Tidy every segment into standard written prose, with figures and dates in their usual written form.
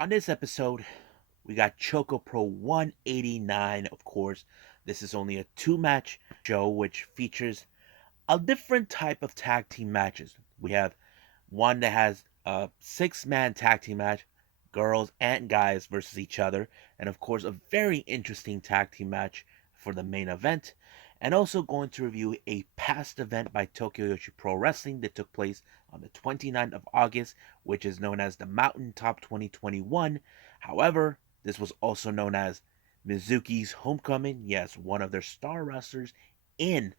On this episode, we got ChocoPro 189, of course. This is only a two-match show which features a different type of tag team matches. We have one that has a six-man tag team match, girls and guys versus each other, and of course a very interesting tag team match for the main event. And also going to review a past event by Tokyo Joshi Pro Wrestling that took place on the 29th of August, which is known as the Mountain Top 2021. However, this was also known as Mizuki's Homecoming. Yes, one of their star wrestlers in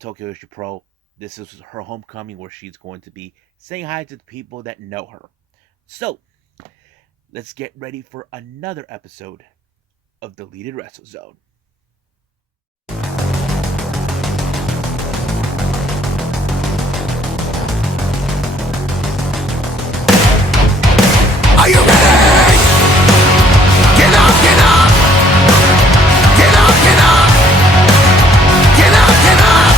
Tokyo Joshi Pro. This is her homecoming where she's going to be saying hi to the people that know her. So, let's get ready for another episode of Deleted Wrestle Zone. Are you ready? Get up, get up! Get up, get up! Get up, get up!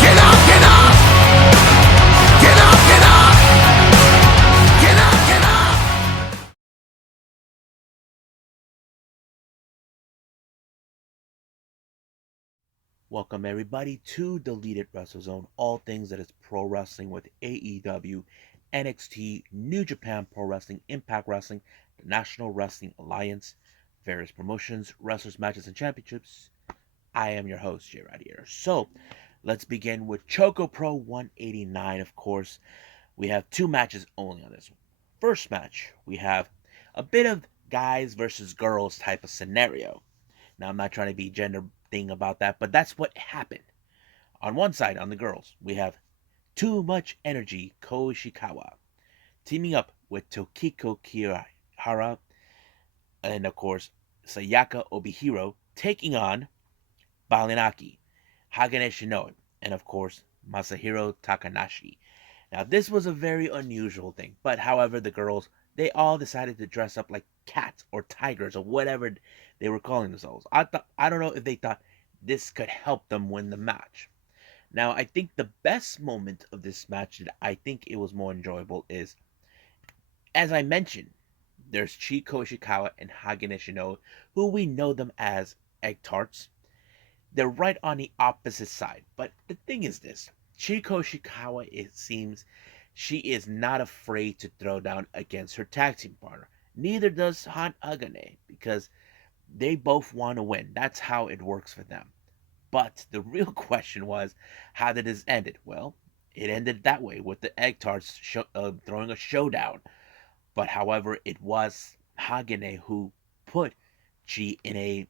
Get up, get up! Get up, get up! Get up, get up! Welcome everybody to Deleted Wrestle Zone, all things that is pro wrestling with AEW, NXT, New Japan Pro Wrestling, Impact Wrestling, the National Wrestling Alliance, various promotions, wrestlers, matches, and championships. I am your host, Jay Radiator. So, let's begin with Choco Pro 189, of course. We have two matches only on this one. First match, we have a bit of guys versus girls type of scenario. Now, I'm not trying to be gender thing about that, but that's what happened. On one side, on the girls, we have Too Much Energy Ko Ishikawa teaming up with Tokiko Kirihara and, of course, Sayaka Obihiro taking on Balinaki, Hagane Shinoe, and, of course, Masahiro Takanashi. Now, this was a very unusual thing, but however, the girls, they all decided to dress up like cats or tigers or whatever they were calling themselves. I don't know if they thought this could help them win the match. Now, I think the best moment of this match that I think it was more enjoyable is, as I mentioned, there's Chiko Ishikawa and Hagane Shinoe, who we know them as egg tarts. They're right on the opposite side. But the thing is this, Chiko Ishikawa, it seems, she is not afraid to throw down against her tag team partner. Neither does Han Hagane, because they both want to win. That's how it works for them. But the real question was, how did this end? Well, it ended that way with the egg tarts throwing a showdown. But however, it was Hagane who put Chi in a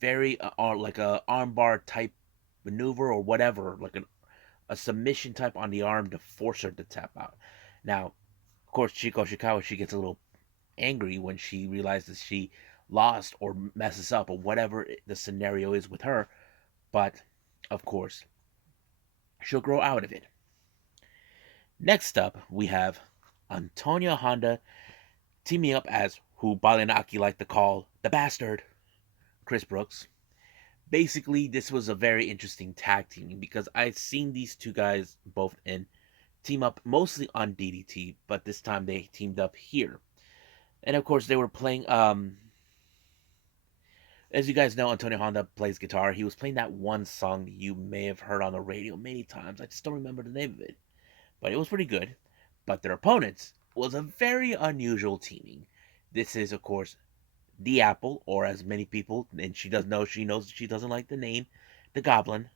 very like a armbar type maneuver or whatever, like a submission type on the arm to force her to tap out. Now, of course, Chiko Shikawa, she gets a little angry when she realizes she lost or messes up or whatever the scenario is with her. But of course, she'll grow out of it. Next up, we have Antonio Honda teaming up as who Balinaki like to call the bastard, Chris Brooks. Basically, this was a very interesting tag team because I've seen these two guys both in team up mostly on DDT, but this time they teamed up here. And of course, they were playing. As you guys know, Antonio Honda plays guitar. He was playing that one song that you may have heard on the radio many times. I just don't remember the name of it, but it was pretty good. But their opponents was a very unusual teaming. This is, of course, the Apple, or as many people, and she knows she doesn't like the name, the Goblin,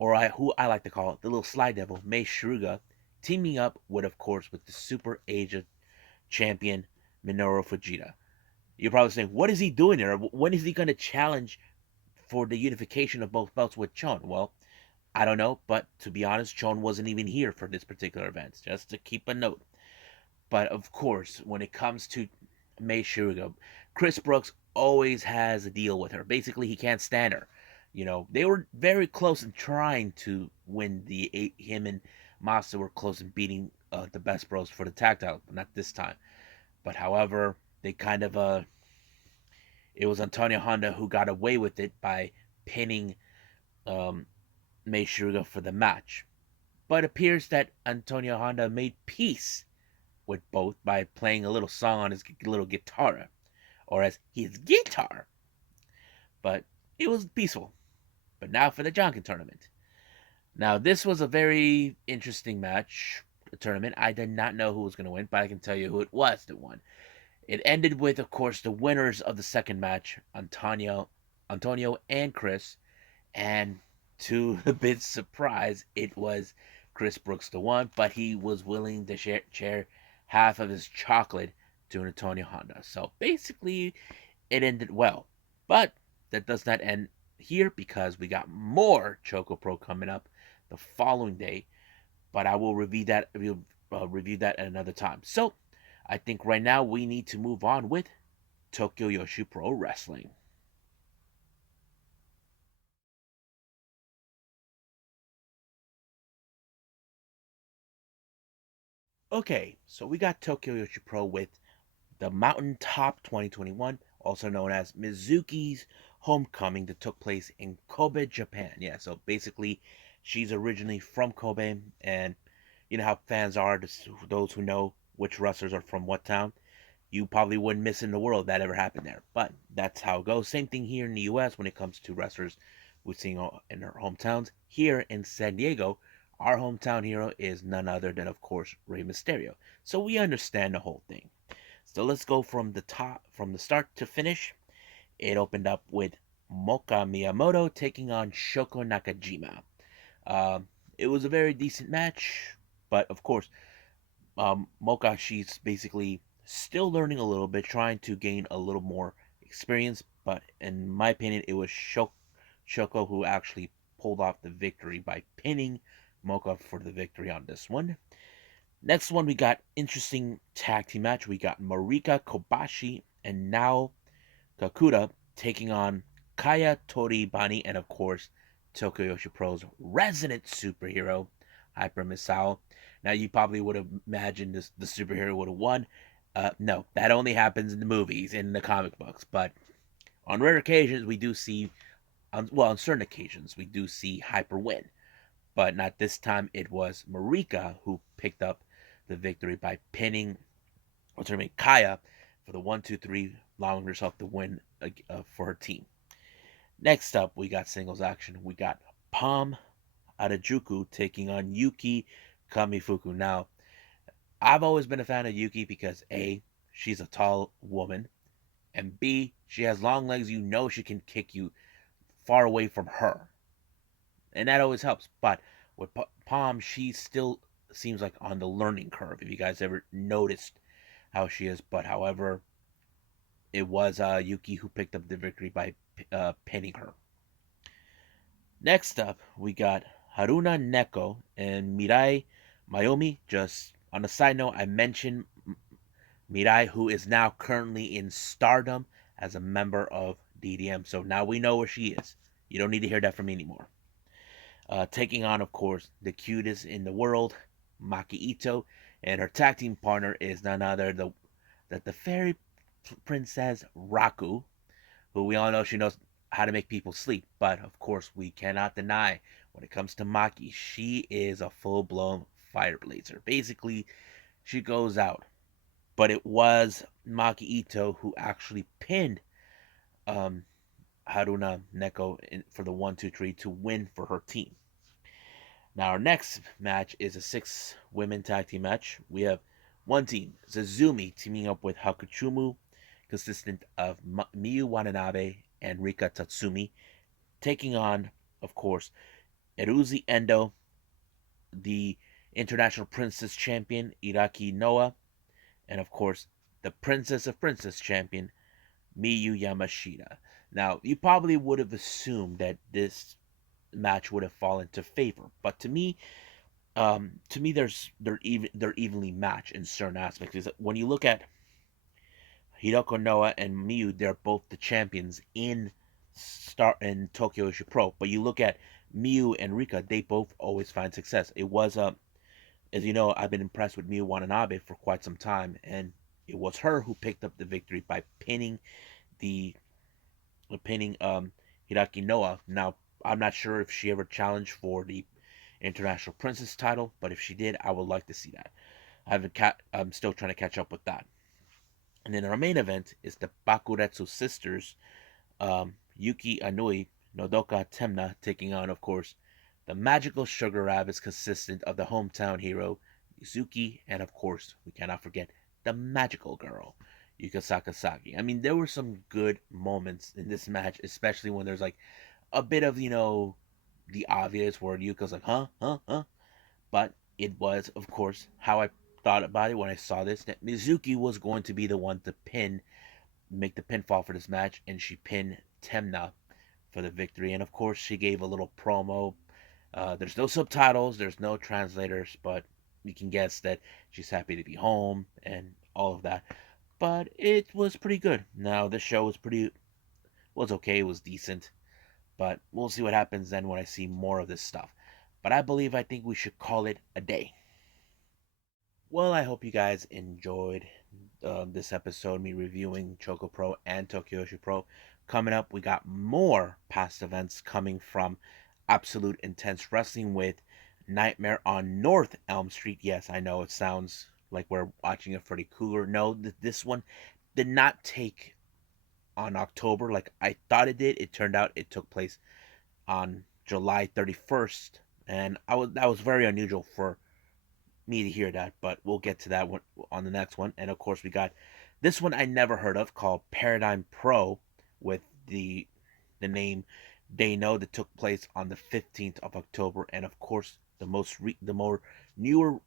or who I like to call it, the little Sly Devil, Mei Shiruga, teaming up with, of course, with the Super Asia champion Minoru Fujita. You're probably saying, what is he doing there? When is he going to challenge for the unification of both belts with Chon? Well, I don't know, but to be honest, Chon wasn't even here for this particular event, just to keep a note. But of course, when it comes to Mei Shiruga, Chris Brooks always has a deal with her. Basically, he can't stand her. You know, they were very close in trying to win him and Masa were close in beating the Best Bros for the tag title, but not this time. But however, they kind of it was Antonio Honda who got away with it by pinning Mei Shiruga for the match. But it appears that Antonio Honda made peace with both by playing a little song on his little guitar, or as his guitar. But it was peaceful. But now for the Jonkin tournament. Now, this was a very interesting match, tournament. I did not know who was going to win, but I can tell you who it was that won. It ended with, of course, the winners of the second match, Antonio and Chris, and to a bit surprise, it was Chris Brooks the one, but he was willing to share half of his chocolate to Antonio Honda. So basically, it ended well. But that does not end here because we got more ChocoPro coming up the following day. But I will review that at another time. So I think right now we need to move on with Tokyo Joshi Pro Wrestling. Okay, so we got Tokyo Joshi Pro with the Mountaintop 2021, also known as Mizuki's Homecoming, that took place in Kobe, Japan. Yeah, so basically, she's originally from Kobe, and you know how fans are, those who know which wrestlers are from what town. You probably wouldn't miss in the world that ever happened there. But that's how it goes. Same thing here in the U.S. when it comes to wrestlers we've seen in our hometowns. Here in San Diego, our hometown hero is none other than, of course, Rey Mysterio. So we understand the whole thing. So let's go from the start to finish. It opened up with Moka Miyamoto taking on Shoko Nakajima. It was a very decent match, but of course, Moka, she's basically still learning a little bit, trying to gain a little more experience. But in my opinion, it was Shoko who actually pulled off the victory by pinning Moka for the victory on this one. Next one, we got interesting tag team match. We got Marika Kobashi and Nao Kakuta taking on Kaya Toribani and, of course, Tokyo Yoshi Pro's resident superhero, Hyper Misao. Now, you probably would have imagined the superhero would have won. No, that only happens in the movies, in the comic books. But on rare occasions, we do see, on certain occasions, we do see Hyper win. But not this time. It was Marika who picked up the victory by pinning, what's her name, Kaya, for the 1, 2, 3, allowing herself to win for her team. Next up, we got singles action. We got Palm Adajuku taking on Yuki Kamifuku. Now, I've always been a fan of Yuki because A, she's a tall woman, and B, she has long legs. You know she can kick you far away from her, and that always helps. But with Palm, she still seems like on the learning curve. If you guys ever noticed how she is, but however, it was Yuki who picked up the victory by pinning her. Next up, we got Haruna Neko and Mirai Mayomi. Just on a side note, I mentioned Mirai, who is now currently in Stardom as a member of DDM. So now we know where she is. You don't need to hear that from me anymore. Taking on, of course, the cutest in the world, Maki Ito, and her tag team partner is none other the fairy princess Raku, who we all know she knows how to make people sleep. But of course, we cannot deny when it comes to Maki, she is a full blown fire blazer. Basically, she goes out. But it was Maki Ito who actually pinned um, Haruna Neko for the 1, 2, 3 to win for her team. Now, our next match is a 6 women tag team match. We have one team, Zazumi, teaming up with Hakuchumu, consistent of Miyu Watanabe and Rika Tatsumi, taking on, of course, Eruzi Endo, the International Princess Champion, Iraki Noah, and, of course, the Princess of Princess Champion, Miyu Yamashita. Now, you probably would have assumed that this match would have fallen to favor, but to me, they're evenly matched in certain aspects. Is when you look at Hiroko Noah and Miyu, they're both the champions in Tokyo Joshi Pro. But you look at Miyu and Rika, they both always find success. It was as you know, I've been impressed with Miyu Watanabe for quite some time, and it was her who picked up the victory by the pinning Hiraki Noah. Now, I'm not sure if she ever challenged for the International Princess title, but if she did, I would like to see that. I'm still trying to catch up with that. And then our main event is the Bakuretsu sisters, Yuki Anui, Nodoka Temna, taking on, of course, the magical sugar rabbits consistent of the hometown hero, Mizuki, and of course, we cannot forget the magical girl, Yuka Sakasaki. I mean, there were some good moments in this match, especially when there's like a bit of, the obvious where Yuka's like, huh, huh, huh. But it was, of course, how I thought about it when I saw this, that Mizuki was going to be the one to make the pinfall for this match, and she pinned Temna for the victory. And of course, she gave a little promo. There's no subtitles, there's no translators, but you can guess that she's happy to be home and all of that. But it was pretty good. Now the show was okay, it was decent, but we'll see what happens then when I see more of this stuff. But I think we should call it a day. Well, I hope you guys enjoyed this episode, me reviewing ChocoPro and Tokyo Joshi Pro. Coming up, we got more past events coming from Absolute Intense Wrestling with Nightmare on North Elm Street. Yes, I know it sounds like we're watching a Freddy Krueger. No, this one did not take on October like I thought it did. It turned out it took place on July 31st, and that was very unusual for me to hear that, but we'll get to that one on the next one. And of course, we got this one I never heard of called Paradigm Pro with the name They Know that took place on the 15th of October, and of course the more newer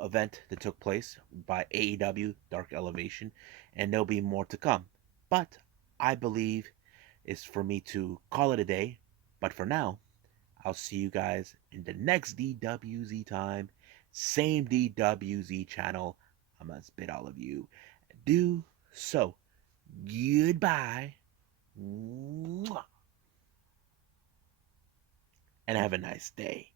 event that took place by AEW Dark Elevation, and there'll be more to come. But I believe it's for me to call it a day. But for now, I'll see you guys in the next DWZ time. Same DWZ channel. I must bid all of you do so. Goodbye. And have a nice day.